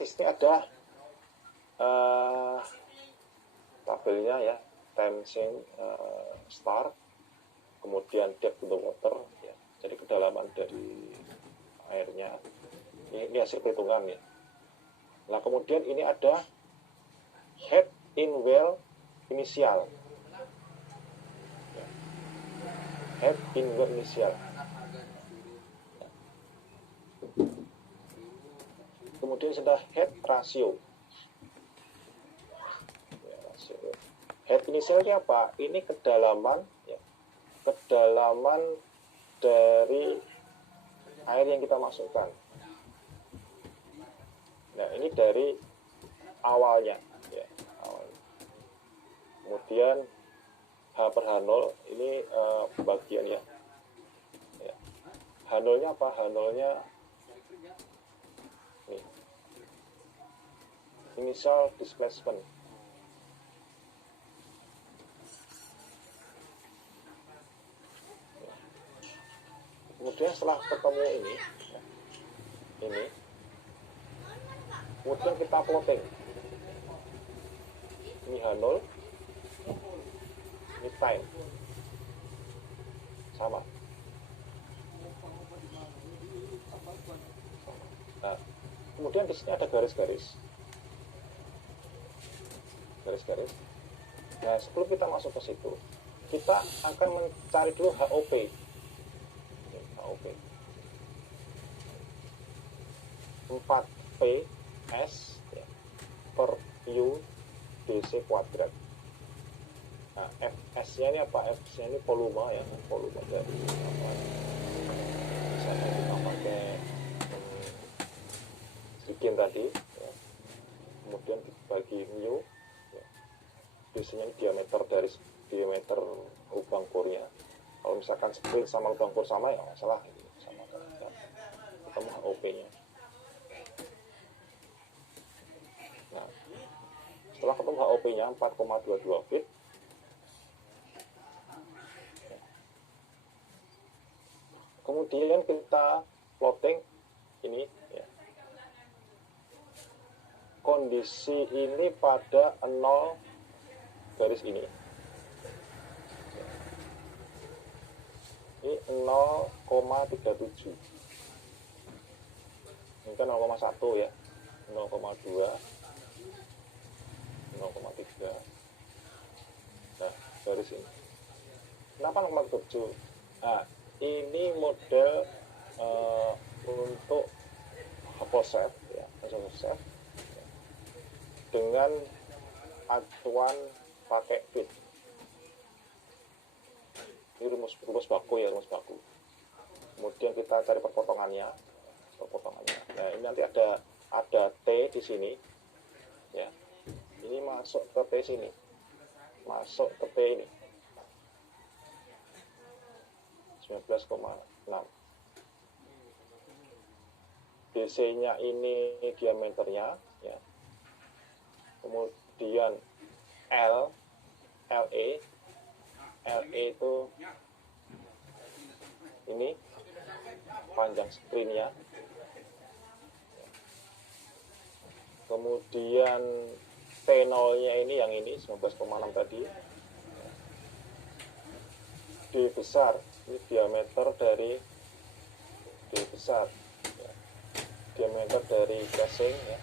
di sini ada tabelnya ya, time change start, kemudian depth of the water ya, jadi kedalaman dari airnya. Ini hasil perhitungan ya. Nah kemudian ini ada head in well inisial ya. Head in well inisial. Kemudian sudah head ratio. Ya, ratio. Head inisial ini apa? Ini kedalaman ya, kedalaman dari air yang kita masukkan. Nah ini dari awalnya ya, awalnya. Kemudian H per H0 ini bagian ya. H0-nya apa? H0-nya nih, initial displacement. Kemudian setelah ketemu ini kemudian kita plotting. Ini H0, ini time, sama. Nah, kemudian di sini ada garis-garis. Nah, sebelum kita masuk ke situ, kita akan mencari dulu HOP. HOP 4P S ya, per U DC kuadrat. Nah, Fs-nya ini apa? Fs-nya ini volume ya, volume dari apa? Misalnya kita pakai sedikit tadi ya. Kemudian dibagi mu ya. Biasanya diameter dari diameter lubang bornya. Kalau misalkan spring sama lubang bor sama ya nggak salah gitu. Sama kan. Ketemu HOP-nya. Nah, setelah ketemu HOP-nya 4,22 feet, kemudian kita plotting ini ya. Kondisi ini pada 0 garis ini. Ini 0,37. Ini kan 0,1 ya. 0,2, 0,3. Nah, garis ini. Kenapa 0,7? Nah, ini model untuk Haposet ya, Haposet dengan acuan pakai fit. Ini rumus baku ya, rumus baku. Kemudian kita cari perpotongannya. Nah, ini nanti ada T di sini. Ya. Ini masuk ke T sini. Masuk ke T ini. 19,6. DC-nya ini diameternya ya. Kemudian LE itu ini panjang screennya. Kemudian T0-nya ini yang ini 19,6 tadi. D besar ini diameter dari D besar ya. Diameter dari casing ya.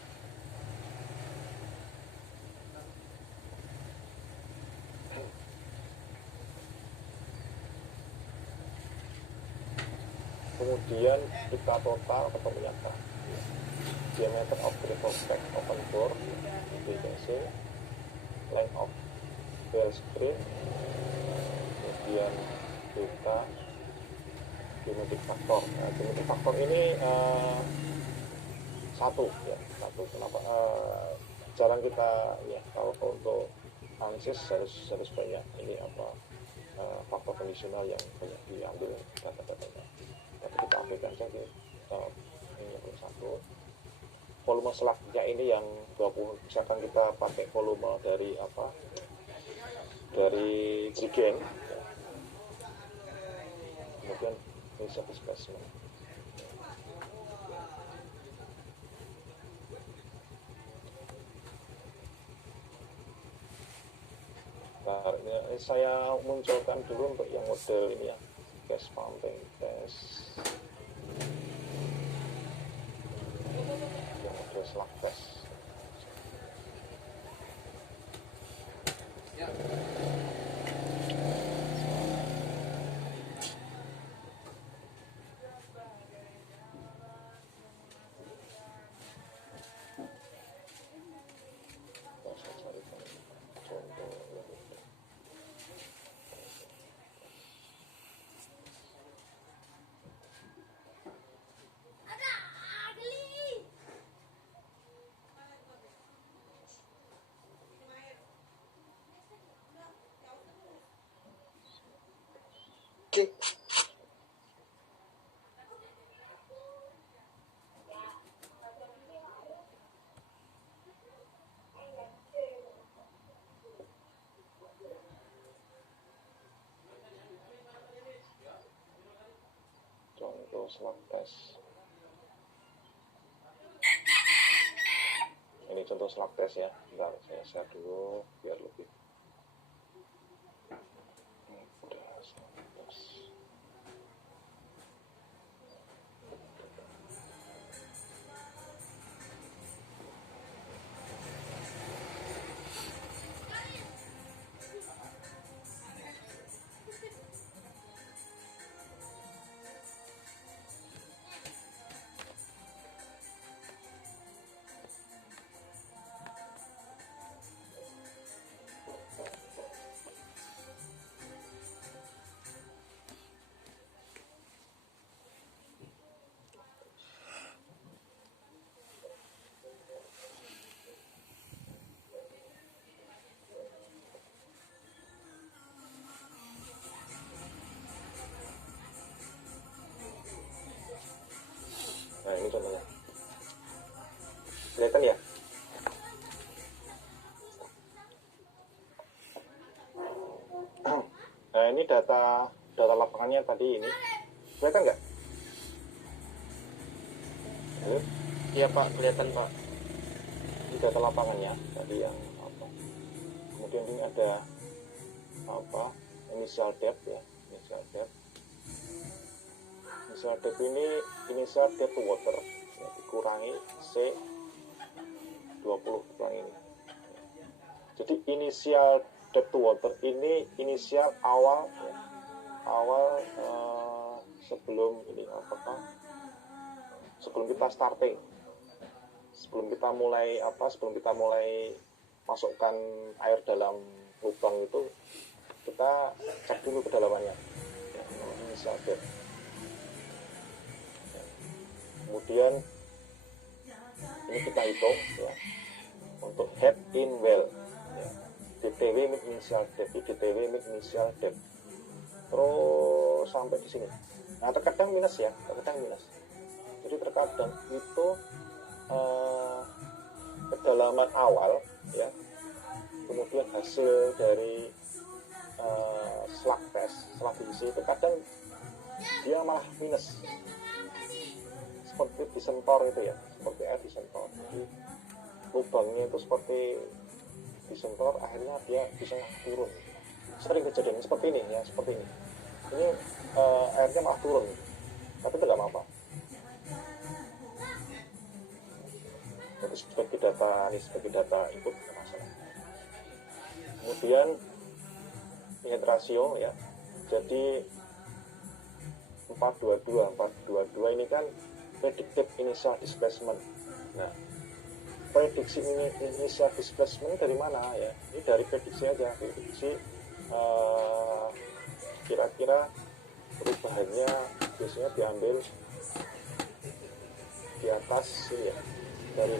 Kemudian kita total ketemunya apa? Diameter of triple stack open bore di casing, length of bell screen, kemudian kita geometric factor. Nah, geometric factor ini satu. Kenapa? Jarang kita ya kalau untuk analisis harus banyak ini apa faktor kondisional yang banyak diambil data-datanya. Tapi kita ambilkan saja ini satu. Volume selaknya ini yang 20, misalkan kita pakai volume dari apa? Dari Jigen. Ya. Kemudian ini satu spesimen. sebentar, ini saya munculkan dulu untuk yang model ini ya, gas pumping test, yang model slug test. Contoh slug test. Ini contoh slug test ya. Bentar, saya share dulu biar lebih mudah. Slug test. Nah, ini contohnya. Kelihatan ya? Nah, ini data lapangannya tadi ini. Kelihatan nggak? Halo? Iya Pak, kelihatan Pak. Ini data lapangannya tadi yang apa? Kemudian ini ada apa? Initial depth ya, initial depth. Initial depth ini initial depth to water ya, dikurangi C 20 kurang ini. Jadi initial depth to water ini inisial awal ya, awal sebelum ini apakah sebelum kita starting, sebelum kita mulai masukkan air dalam lubang itu, kita cek dulu kedalamannya ya, inisial depth. Kemudian ini kita hitung ya, untuk head in well ya, DTW mid initial depth, DTW mid initial depth, terus sampai di sini. Nah, terkadang minus ya, terkadang minus. Jadi terkadang itu kedalaman awal ya, kemudian hasil dari slug test, slug diisi, terkadang dia malah minus. Seperti disentor itu ya, seperti air disentor. Jadi lubangnya itu seperti disentor, akhirnya dia bisa turun. Sering kejadian seperti ini ya, seperti ini. Ini airnya malah turun, tapi itu nggak apa-apa. Jadi sebagai data input masalah. Kemudian ingat rasio ya. Jadi 422 ini kan predictive initial displacement. Nah, prediksi initial displacement dari mana ya? Ini dari prediksi aja, prediksi kira-kira perubahannya biasanya diambil di atas ini ya, dari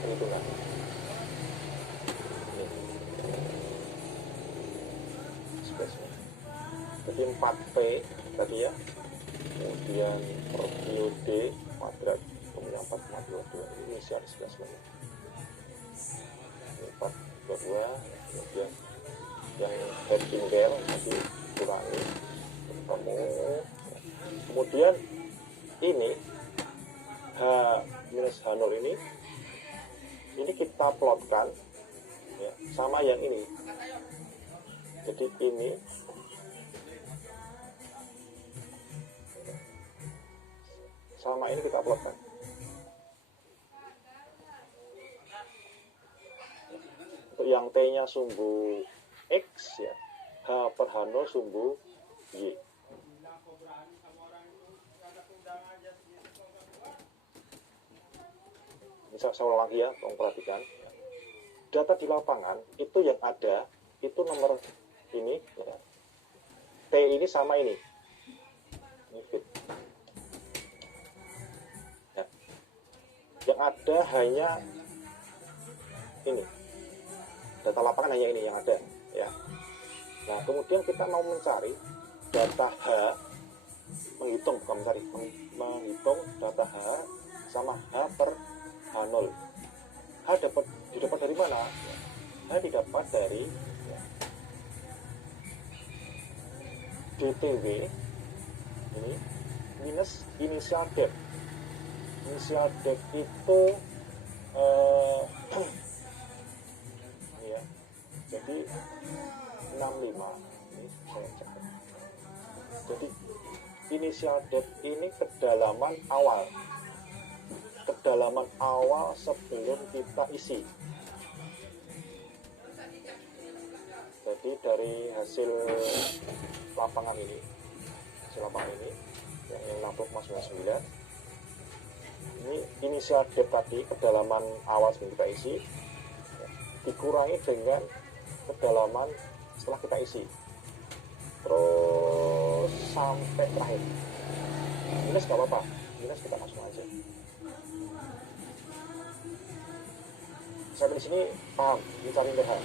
perhitungan. Ini. Displacement. Jadi 4P tadi ya. Kemudian per periode kuadrat kemudian 4,22 ini inisial displacement. Ini 4,22, kemudian yang head tinggal masih kurangi ketemu. Kemudian ini H minus H0 ini kita plotkan ya, sama yang ini Jadi ini sama ini kita plotkan. Untuk yang T-nya sumbu X ya, H per H0 sumbu Y. Bisa saya ulang lagi ya, tolong perhatikan. Data di lapangan itu yang ada itu nomor ini ya. T ini sama ini fit ya. Yang ada hanya ini, data lapangan hanya ini yang ada ya. Nah kemudian kita mau mencari data H, menghitung bukan mencari, menghitung data H sama H per H0. H didapat dari mana? H didapat dari ya, DTW ini minus initial depth. Initial depth itu ini ya, jadi 65 ini saya cek. Jadi initial depth ini kedalaman awal sebelum kita isi. Jadi dari hasil lapangan ini yang 60,99 ini inisial depth tadi, kedalaman awal sebelum kita isi dikurangi dengan kedalaman setelah kita isi, terus sampai terakhir. Minus gak apa-apa, minus kita masuk aja. Sampai di sini paham, mencari H.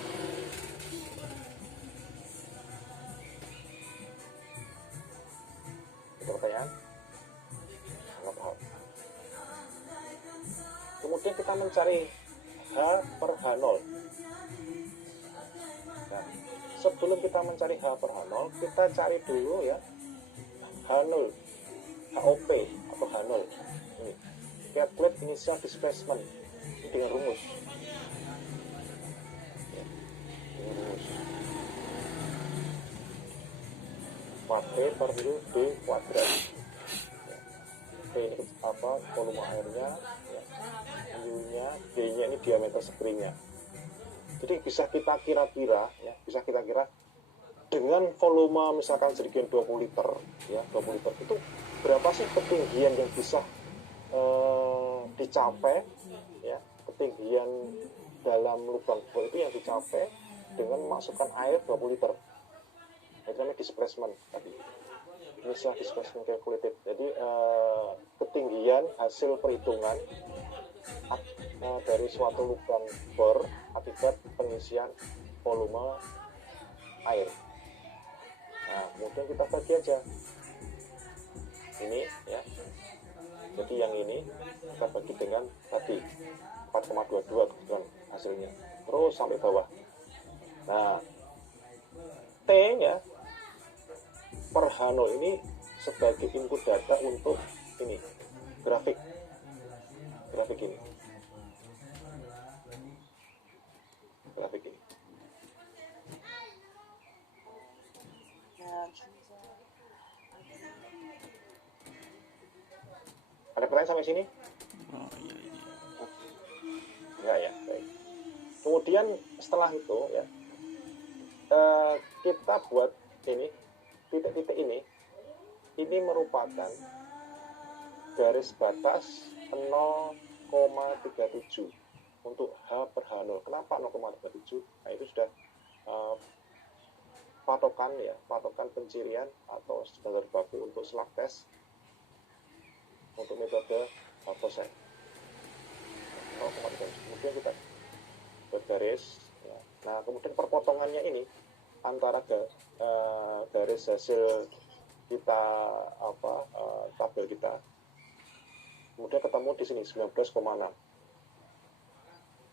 Itu pertanyaan? Nggak paham. Kemudian kita mencari H per H0. Nah, sebelum kita mencari H per H0, kita cari dulu ya H0, HOP atau H0. Ini calculate initial displacement ini dengan rumus. P per D kuadrat. P ini apa, volume airnya ya. U-nya, D-nya ini diameter springnya. Jadi bisa kita kira-kira ya, dengan volume misalkan jerigen 20 liter ya, 20 liter itu berapa sih ketinggian yang bisa dicapai ya, ketinggian dalam lubang bor itu yang dicapai dengan memasukkan air 20 liter. Itu namanya displacement tadi. Initial displacement calculated. Jadi ketinggian hasil perhitungan dari suatu lubang bor akibat pengisian volume air. Nah, kemudian kita bagi aja ini ya. Jadi yang ini kita bagi dengan tadi 4,22 kan hasilnya. Terus sampai bawah. Nah, T-nya per H0 ini sebagai input data untuk ini grafik ini. Ada pertanyaan sampai sini? Oh iya ini. Enggak ya, baik. Kemudian setelah itu ya kita buat ini titik-titik ini merupakan garis batas 0,37 untuk H per H0. Kenapa 0,37? Nah itu sudah patokan pencirian atau standar baku untuk slug test untuk metode Poset. 0,37. Kemudian kita bergaris ya. Nah kemudian perpotongannya ini antara garis hasil kita tabel kita, kemudian ketemu di sini 19,6.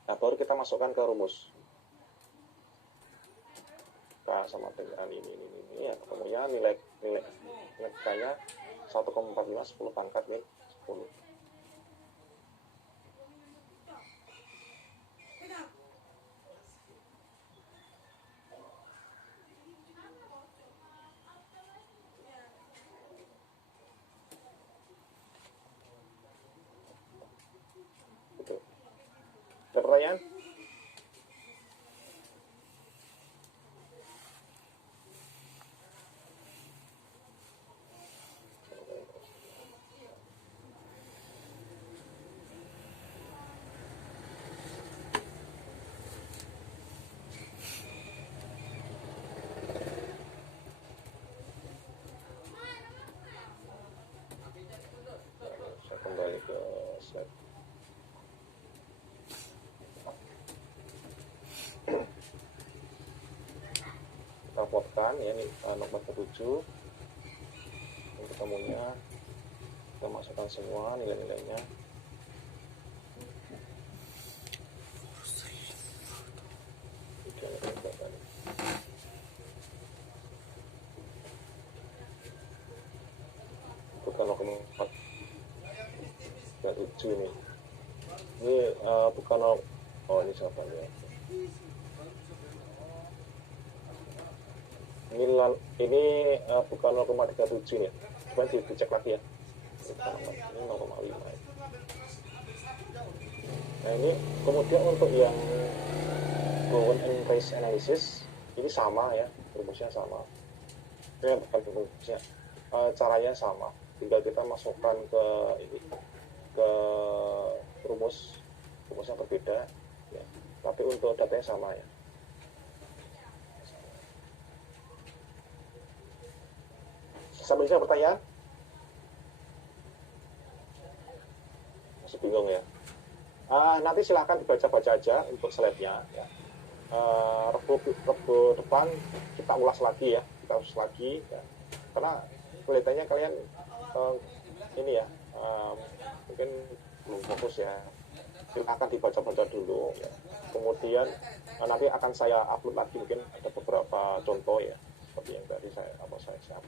Nah baru kita masukkan ke rumus K sama dengan ini ya, ketemunya nilai K-nya 1,45 10 pangkat nih 10. rapotkan ya, ini nomor ke-7 yang ketemunya, kita masukkan semua nilai-nilainya. Bukan nomor 7 ini bukan ini jawabannya. Ini bukan 0,37 ya, coba dicek lagi ya, ini 0,5. Nah ini kemudian untuk yang Bowen and Rice analysis ini sama ya, rumusnya sama, bukan rumusnya, caranya sama, tinggal kita masukkan ke ini, ke rumusnya berbeda ya, tapi untuk datanya sama ya. Sampai bisa pertanyaan? Masih bingung ya? Nanti silahkan dibaca-baca aja untuk slide-nya ya. Rebu depan kita ulas lagi ya, ya. Karena kelihatannya kalian ini ya, mungkin belum fokus ya. Silahkan dibaca-baca dulu ya. Kemudian nanti akan saya upload lagi, mungkin ada beberapa contoh ya, seperti yang tadi saya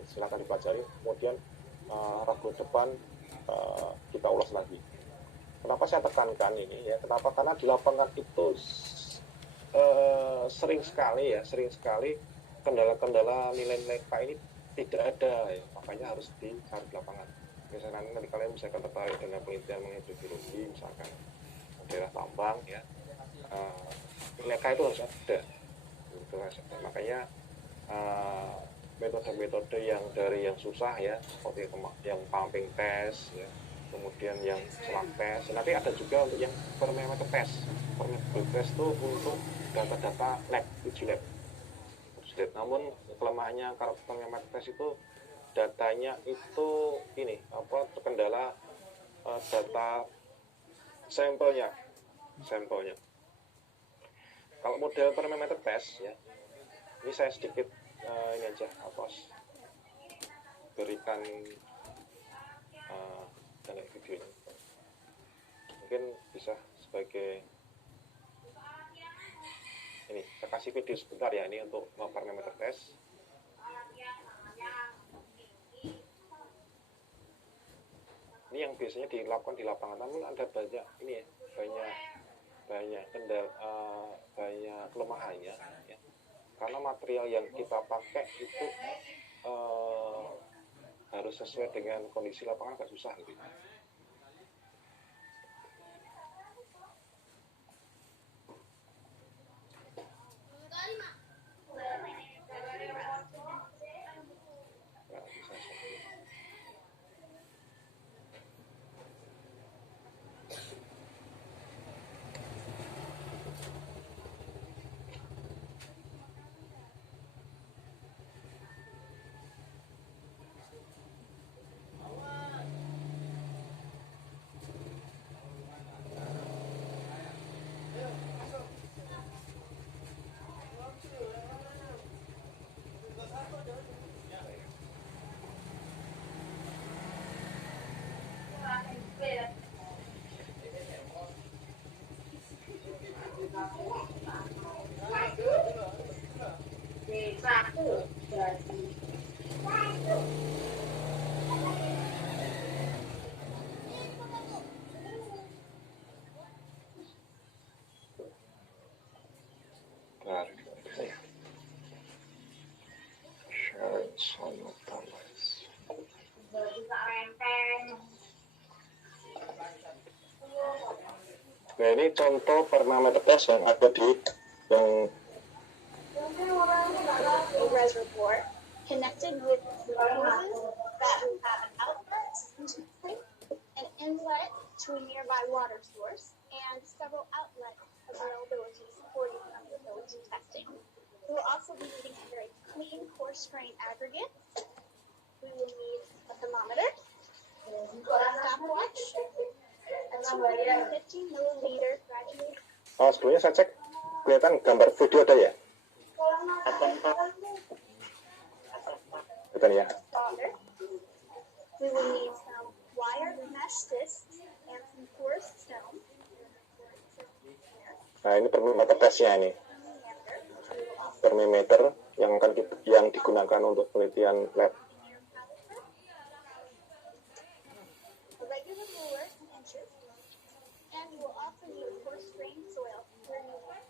silahkan dipelajari. Kemudian Rabu depan kita ulas lagi. Kenapa saya tekankan ini ya? Kenapa? Karena di lapangan itu sering sekali kendala-kendala nilai-nilai K ini tidak ada ya. Makanya harus dicari di lapangan. Misalnya nanti kalian misalkan tertarik dengan penelitian mengenai hidrogeologi, misalkan daerah tambang ya, nilai K itu harus ada. Makanya metode-metode yang dari yang susah ya, seperti yang pumping test ya, kemudian yang selak test, nanti ada juga untuk yang parameter test. Parameter test itu untuk data-data lab, uji lab. Namun kelemahannya kalau parameter test itu datanya itu ini terkendala data sampelnya. Kalau model parameter test ya, ini saya sedikit ini aja berikan video ini, mungkin bisa sebagai ini, saya kasih video sebentar ya, ini untuk parameter test. Ini yang biasanya dilakukan di lapangan, namun ada banyak ini ya, banyak kelemahannya ya. Karena material yang kita pakai itu harus sesuai dengan kondisi lapangan, agak susah gitu. Nah ini contoh parameter test yang ada di yang reservoir connected with the hoses that have an outlet into the tank, an inlet to a nearby water source, and several outlet availability supporting availability testing. We will also be needing a very clean coarse grain aggregate. We will need a thermometer, a stopwatch, a 250 milliliter graduated. sebelumnya saya cek kelihatan gambar video ada ya? diperlukan ya. Water. We will need some wire mesh discs and some porous stone. Nah, ini per tesnya ini. Per milimeter yang digunakan untuk penelitian lab. A regular ruler and inches. And we will also need coarse grained soil for removal and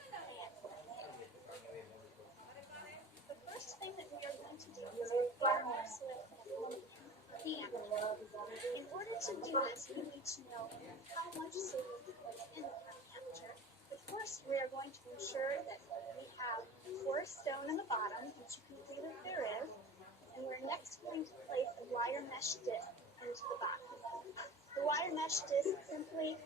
the first thing that we are going to do is prepare our soil sample in hand. In order to do this, we need to know how much soil to put in the amateur. But first, we are going to ensure that we have porous stone in the bottom, which you can see that there is, and we're next going to place a wire mesh disc into the bottom. The wire mesh disc simply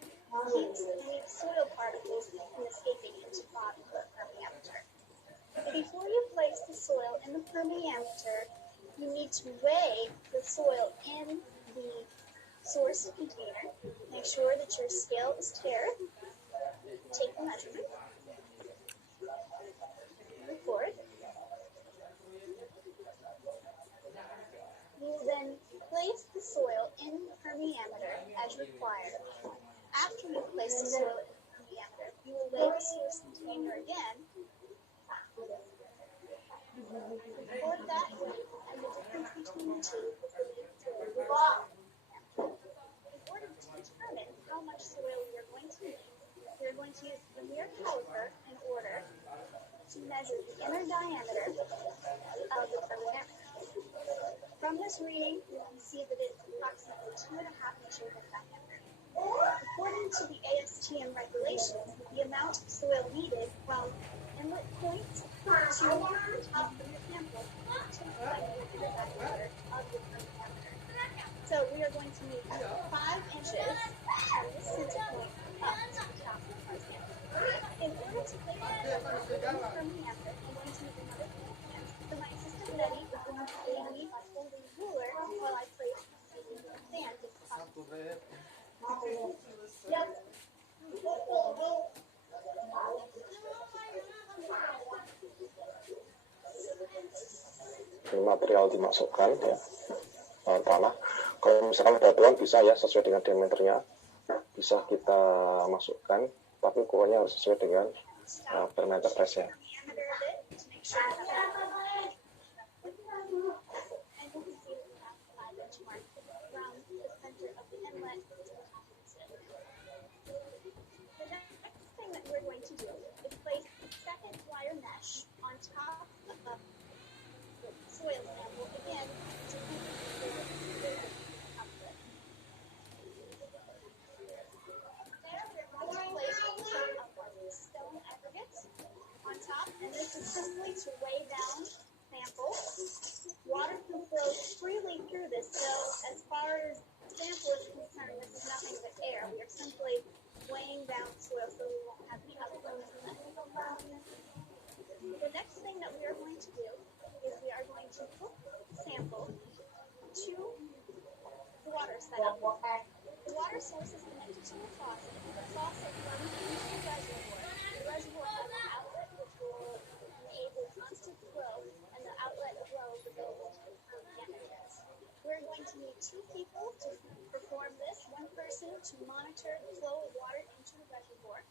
keeps any soil particles from escaping into the bottom of the permeameter. Before you place the soil in the permeameter, you need to weigh the soil in the source container. Make sure that your scale is tare. Take the measurement. Record. You will then place the soil in the permeameter as required. After you place the soil in the permeameter, you will weigh the source container again. Record that weight and the difference between the two. In order to determine how much soil we are going to need, we are going to use the Vermeer caliper in order to measure the inner diameter of the permeameter. From this reading, you can see that it's approximately 2.5 inches in diameter. According to the ASTM regulations, the amount of soil needed from inlet point to the top of the sample to reflect the inner diameter of the permeameter. So we are going to need 5 inches from the center point up to the top of our sample. In order to place the permeameter, I'm going to need another pair of hands. So my assistant Betty is going to aid me by holding the ruler while I place the sand in the top. Ini material dimasukkan ya, tanah. Kalau misalkan batuan bisa ya sesuai dengan diameternya, bisa kita masukkan, tapi ukurannya harus sesuai dengan per meter tesnya. Soil sample again to keep it there we're going to place some stone aggregates on top, and this is simply to weigh down sample. Water can flow freely through this, so as far as sample is concerned, this is nothing but air. We are simply weighing down soil so we won't have any upflows from it. The next thing that we are going to do is we are going to hook the sample to the water setup. The water source is connected to a faucet. The faucet runs into the reservoir. The reservoir has an outlet which will enable constant flow, and the outlet flow is available to the permeameter. We're going to need 2 people to perform this. One person to monitor the flow of water into the reservoir,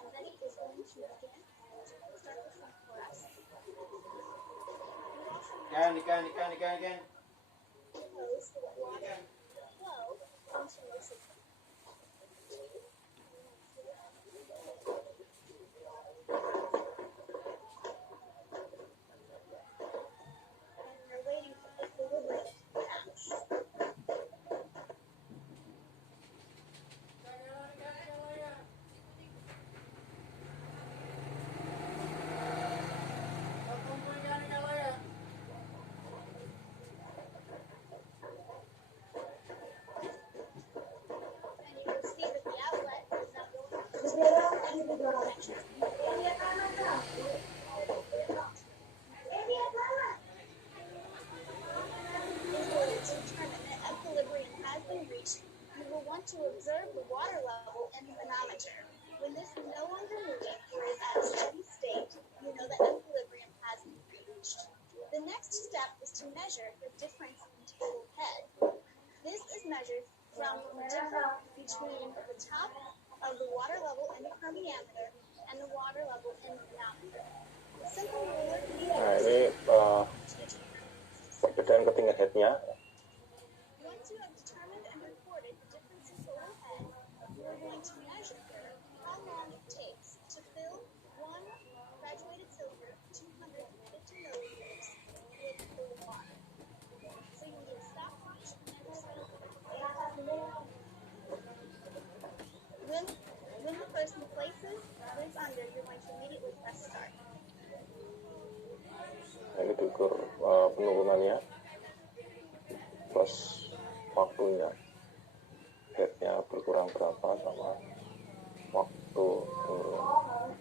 and Betty is going to begin and start this one for us. Ikan. Hose so that water flow into the system. And we're waiting for equilibrium to match. to measure the difference in total head. This is measured from the difference between the top of the water level in the permeameter and the water level in the manometer. A simple ruler can be Nah, used ini to determine. perbedaan ketinggian headnya. Once you have determined and reported the difference in total head, you are going to measure here how long it takes to fill one graduated cylinder, 250 milliliters, with cold water. So you need a stopwatch and a spoon. When the person places this under, you're going to immediately press start. Nah, ini diukur penurunannya plus waktunya, headnya berkurang berapa sama waktu penurunan.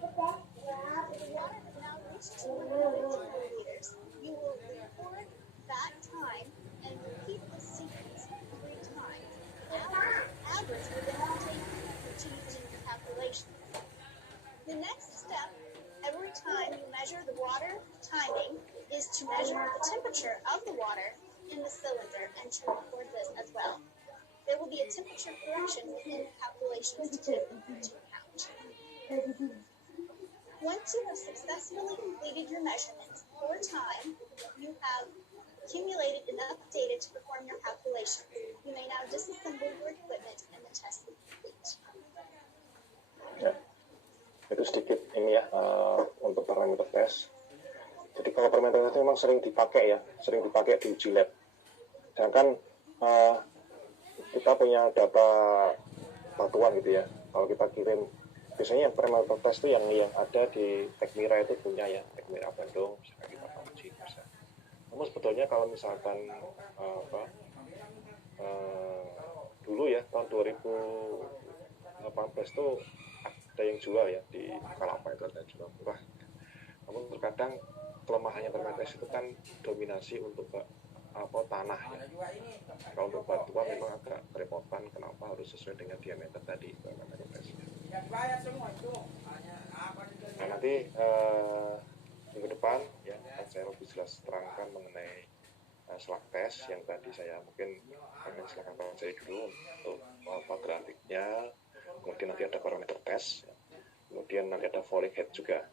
The water has now reached 250 milliliters. You will record that time and repeat the sequence 3 times. Average will then be taken to using your calculations. The next step, every time you measure the water timing, is to measure the temperature of the water in the cylinder and to record this as well. There will be a temperature correction within the calculations to take into account. Once you have successfully completed your measurements for time, you have accumulated enough data to perform your calculations. You may now disassemble your equipment and the test is complete. Ya, itu sedikit ini ya untuk parameter tes. Jadi kalau parameter tes memang sering dipakai di uji lab. Sedangkan kita punya data batuan gitu ya. Kalau kita kirim, biasanya yang parameter tes itu yang ada di Tekmira itu punya ya, Tekmira Bandung, misalkan kita uji bisa. Namun sebetulnya kalau misalkan dulu ya tahun 2018 itu ada yang jual ya di Bukalapak itu ada jual murah. Namun terkadang kelemahannya parameter tes itu kan dominasi untuk tanah ya. Kalau untuk batuan memang agak kerepotan, kenapa harus sesuai dengan diameter tadi parameter tesnya. Nah nanti minggu depan ya akan saya lebih jelas terangkan mengenai slug test yang tadi saya mungkin akan silakan pelajari dulu untuk grafiknya, kemudian nanti ada parameter test, kemudian nanti ada falling head juga.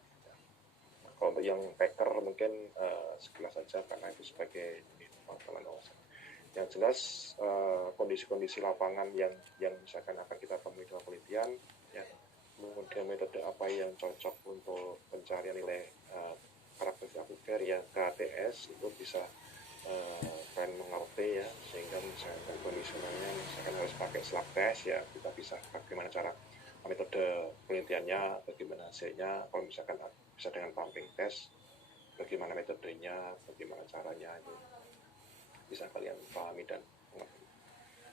Kalau untuk yang packer mungkin sekilas saja karena itu sebagai yang jelas kondisi-kondisi lapangan yang misalkan akan kita temui dalam penelitian ya, kemudian metode apa yang cocok untuk pencarian nilai karakteristik akuifer ya KTS itu bisa kalian mengerti ya, sehingga misalkan kondisionalnya misalkan harus pakai slug test ya, kita bisa bagaimana cara metode penelitiannya, bagaimana hasilnya. Kalau misalkan bisa dengan pumping test, bagaimana metodenya, bagaimana caranya, itu bisa kalian pahami dan mengerti.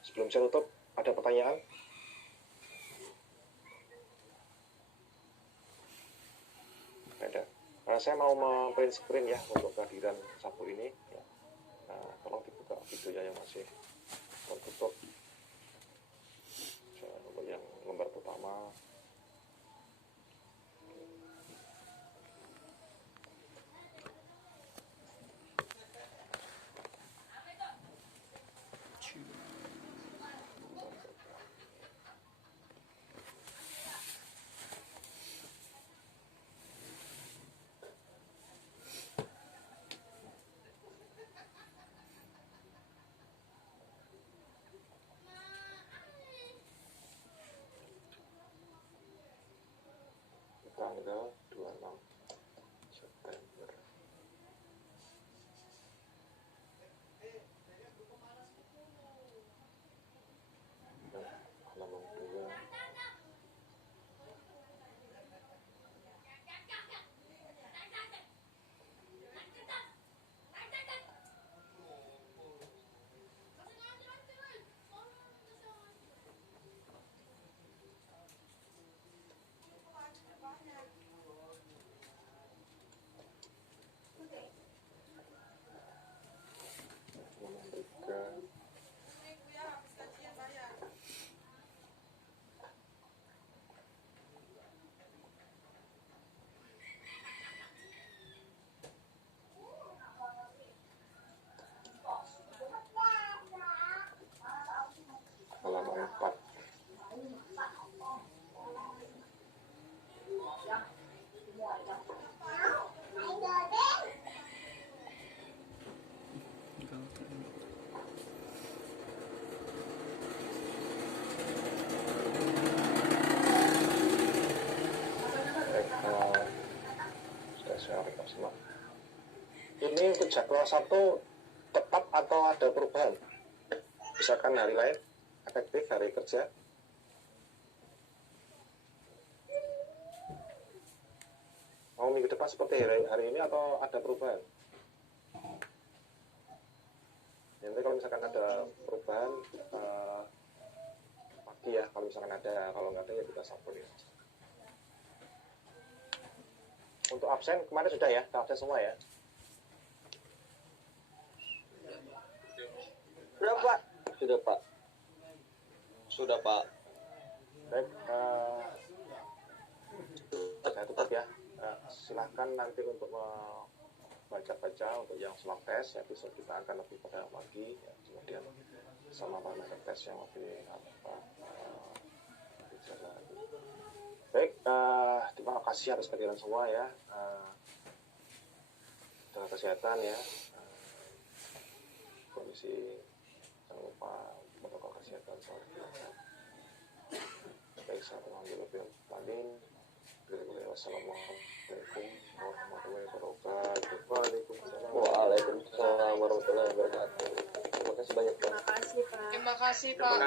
Sebelum saya tutup, ada pertanyaan? Ada. Saya mau memprint screen ya untuk kehadiran satu ini. Ya. Nah, tolong dibuka videonya yang masih tertutup. Untuk yang lembar pertama. untuk jadwal Sabtu tetap atau ada perubahan? Misalkan hari lain efektif hari kerja. Mau minggu depan seperti hari ini atau ada perubahan? Nanti kalau misalkan ada perubahan pagi ya, kalau misalkan ada, kalau nggak ada ya kita Sabtu ya. Untuk absen kemarin sudah ya, kita absen semua ya. Sudah Pak. Sudah Pak. Sudah Pak. Baik, saya tutup ya. Silahkan nanti untuk baca-baca untuk yang swab test ya, besok kita akan lebih pada lagi ya, kemudian sama parameter tes yang lebih jalan. Baik, terima kasih atas kehadiran semua ya. Jaga kesehatan ya. Kondisi jangan lupa protokol kesehatan selalu dilakukan. Baik, saya mengambil lebih Wassalamualaikum warahmatullahi wabarakatuh. Waalaikumsalam warahmatullahi wabarakatuh. Terima kasih banyak Pak. Terima kasih Pak.